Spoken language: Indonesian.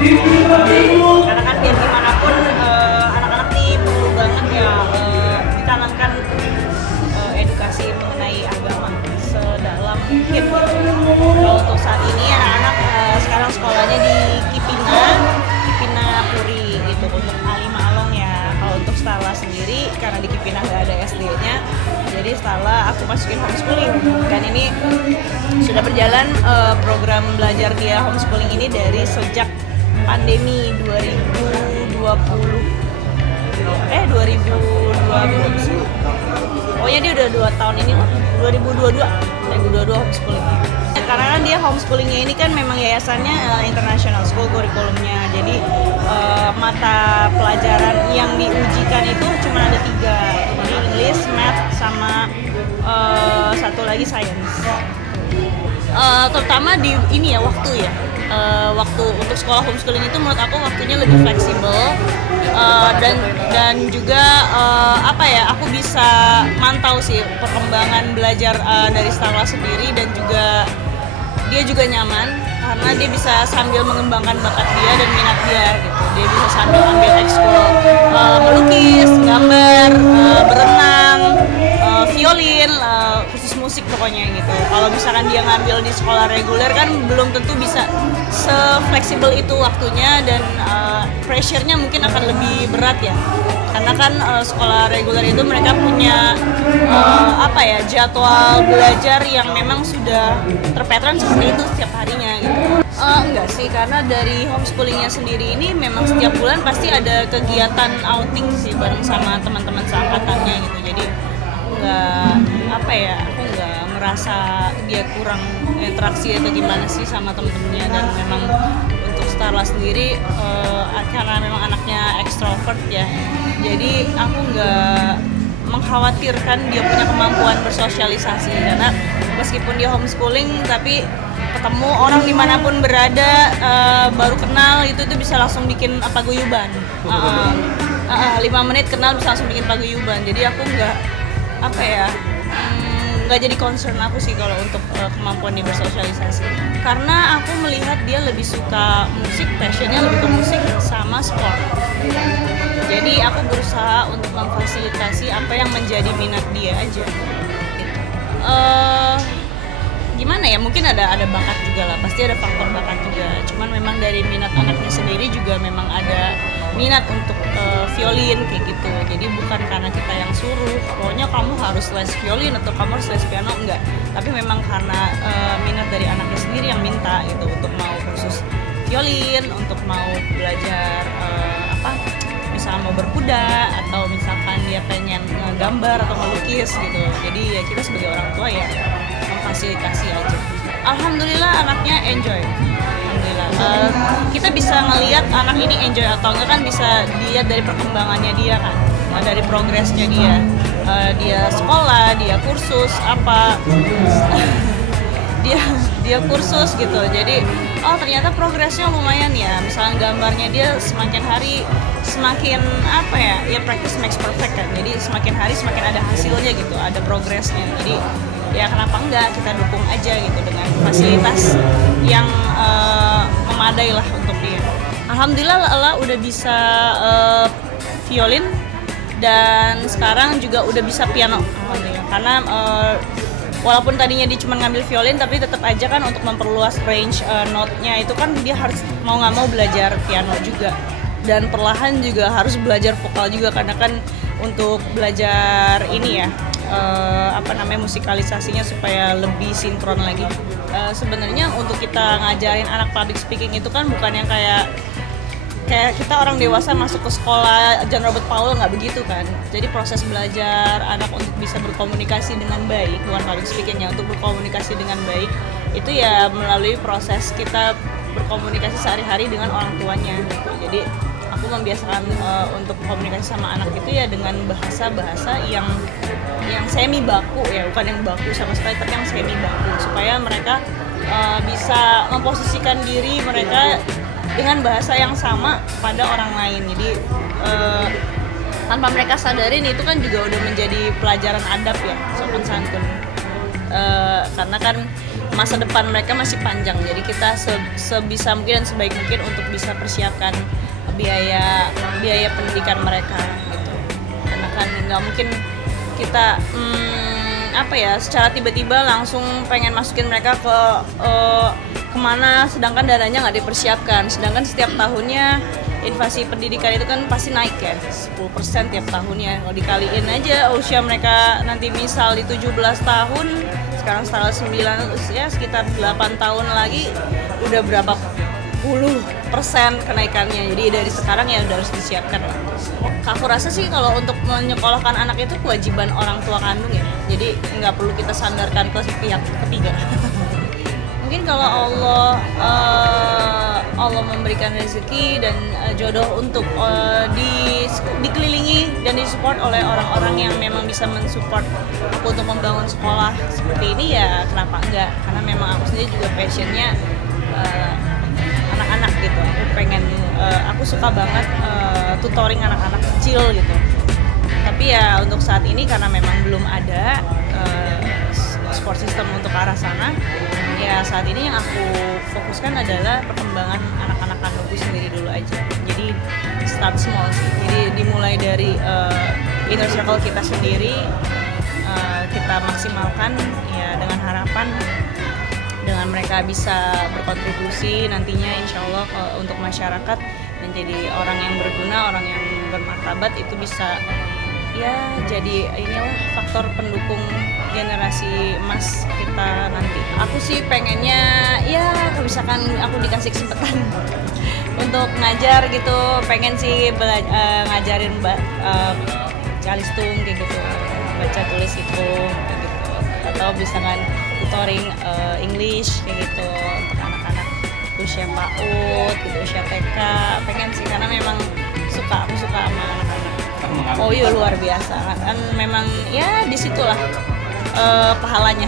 Karena kan biar gimana pun anak-anak nih perlu banget ya ditanamkan edukasi mengenai agama sedalam mungkin gitu. Kalau untuk saat ini anak-anak sekarang sekolahnya di Kipina Puri gitu untuk Alima Along ya. Kalau untuk Stala sendiri karena di Kipina nggak ada SD-nya, jadi Stala aku masukin homeschooling. Dan ini sudah berjalan program belajar dia homeschooling ini dari sejak pandemi 2020. Pokoknya dia udah 2 tahun ini 2022 homeschooling. Karena kan dia homeschoolingnya ini kan memang yayasannya international school kurikulumnya. Jadi mata pelajaran yang diujikan itu cuma ada 3. Jadi English, Math, sama satu lagi Science. Terutama di ini ya waktu ya. Waktu untuk sekolah homeschooling itu menurut aku waktunya lebih fleksibel dan juga aku bisa mantau sih perkembangan belajar dari Stella sendiri, dan juga dia juga nyaman karena dia bisa sambil mengembangkan bakat dia dan minat dia gitu. Dia bisa sambil ambil ekskul melukis, gambar, berenang, violin, khusus musik pokoknya gitu. Kalau misalkan dia ngambil di sekolah reguler kan belum tentu bisa se-fleksibel itu waktunya, dan pressure-nya mungkin akan lebih berat ya. Karena kan sekolah reguler itu mereka punya jadwal belajar yang memang sudah terpattern seperti itu setiap harinya gitu. Enggak sih, karena dari homeschoolingnya sendiri ini memang setiap bulan pasti ada kegiatan outing sih bareng sama teman-teman seangkatannya gitu. Jadi aku nggak ngerasa dia kurang interaksi atau gimana sih sama temen-temennya. Dan memang untuk Starla sendiri karena memang anaknya ekstrovert ya, jadi aku nggak mengkhawatirkan dia punya kemampuan bersosialisasi, karena meskipun dia homeschooling tapi ketemu orang dimanapun berada, baru kenal itu tuh bisa langsung bikin paguyuban. 5 menit kenal bisa langsung bikin paguyuban. Jadi aku nggak jadi concern aku sih kalau untuk kemampuan dia bersosialisasi, karena aku melihat dia lebih suka musik, passionnya lebih ke musik sama sport. Jadi aku berusaha untuk memfasilitasi apa yang menjadi minat dia aja gitu. Gimana ya, mungkin ada bakat juga lah, pasti ada faktor bakat juga. Cuman memang dari minat anaknya sendiri juga memang ada minat untuk violin kayak gitu. Jadi bukan karena kita yang suruh, pokoknya kamu harus les violin atau kamu harus les piano, enggak. Tapi memang karena minat dari anaknya sendiri yang minta gitu, untuk mau kursus violin, untuk mau belajar misalkan mau berkuda, atau misalkan dia pengen gambar atau melukis gitu. Jadi ya kita sebagai orang tua ya memfasilitasi aja. Alhamdulillah anaknya enjoy. Alhamdulillah. Kita bisa ngelihat anak ini enjoy atau enggak kan bisa dilihat dari perkembangannya dia kan, dari progresnya dia. Dia sekolah, dia kursus dia kursus gitu. Jadi ternyata progresnya lumayan ya. Misalnya gambarnya dia semakin hari semakin practice makes perfect kan. Jadi semakin hari semakin ada hasilnya gitu, ada progresnya. Jadi ya kenapa enggak kita dukung aja gitu dengan fasilitas yang memadai lah untuk dia. Alhamdulillah Lala udah bisa violin, dan sekarang juga udah bisa piano. Alhamdulillah. Karena walaupun tadinya dia cuma ngambil violin, tapi tetap aja kan untuk memperluas range note-nya itu kan dia harus mau nggak mau belajar piano juga, dan perlahan juga harus belajar vokal juga, karena kan untuk belajar ini ya musikalisasinya supaya lebih sinkron lagi. Sebenarnya untuk kita ngajarin anak public speaking itu kan bukan yang kayak kita orang dewasa masuk ke sekolah John Robert Powell, nggak begitu kan. Jadi proses belajar anak untuk bisa berkomunikasi dengan baik, bukan public speakingnya, untuk berkomunikasi dengan baik itu ya melalui proses kita berkomunikasi sehari-hari dengan orang tuanya gitu. Jadi aku membiasakan untuk komunikasi sama anak itu ya dengan bahasa-bahasa yang semi baku ya, bukan yang baku sama sekali, tapi yang semi baku, supaya mereka bisa memposisikan diri mereka dengan bahasa yang sama pada orang lain. Jadi tanpa mereka sadarin itu kan juga udah menjadi pelajaran adab ya, sopan santun. Karena kan masa depan mereka masih panjang, jadi kita sebisa mungkin dan sebaik mungkin untuk bisa persiapkan biaya pendidikan mereka gitu. Karena kan nggak mungkin kita secara tiba-tiba langsung pengen masukin mereka ke kemana, sedangkan dananya nggak dipersiapkan. Sedangkan setiap tahunnya inflasi pendidikan itu kan pasti naik ya, 10% tiap tahunnya. Kalau dikaliin aja usia mereka nanti misal di 17 tahun, sekarang tanggal 9 ya sekitar 8 tahun lagi udah berapa puluh persen kenaikannya. Jadi dari sekarang ya udah harus disiapkan lah. Aku rasa sih kalau untuk menyekolahkan anak itu kewajiban orang tua kandung ya. Jadi nggak perlu kita sandarkan ke pihak ketiga. Mungkin kalau Allah memberikan rezeki dan jodoh untuk dikelilingi dan disupport oleh orang-orang yang memang bisa mensupport aku untuk membangun sekolah seperti ini, ya kenapa enggak? Karena memang aku sendiri juga passionnya anak-anak gitu. Aku suka banget tutoring anak-anak kecil gitu. Tapi ya untuk saat ini karena memang belum ada support system untuk arah sana, ya saat ini yang aku fokuskan adalah perkembangan anak-anak kandungku sendiri dulu aja. Jadi start small sih. Jadi dimulai dari inner circle kita sendiri, kita maksimalkan ya dengan harapan dengan mereka bisa berkontribusi nantinya insya Allah untuk masyarakat, menjadi orang yang berguna, orang yang bermartabat, itu bisa ya jadi inilah faktor pendukung generasi emas kita nanti. Aku sih pengennya ya misalkan aku dikasih kesempatan untuk ngajar gitu, pengen sih ngajarin calistung kayak gitu, baca tulis itu kayak gitu, atau misalkan tutoring English kayak gitu untuk anak-anak usia PAUD gitu, usia TK. Pengen sih karena memang aku suka sama anak-anak. Oh iya luar biasa kan, memang ya disitulah pahalanya.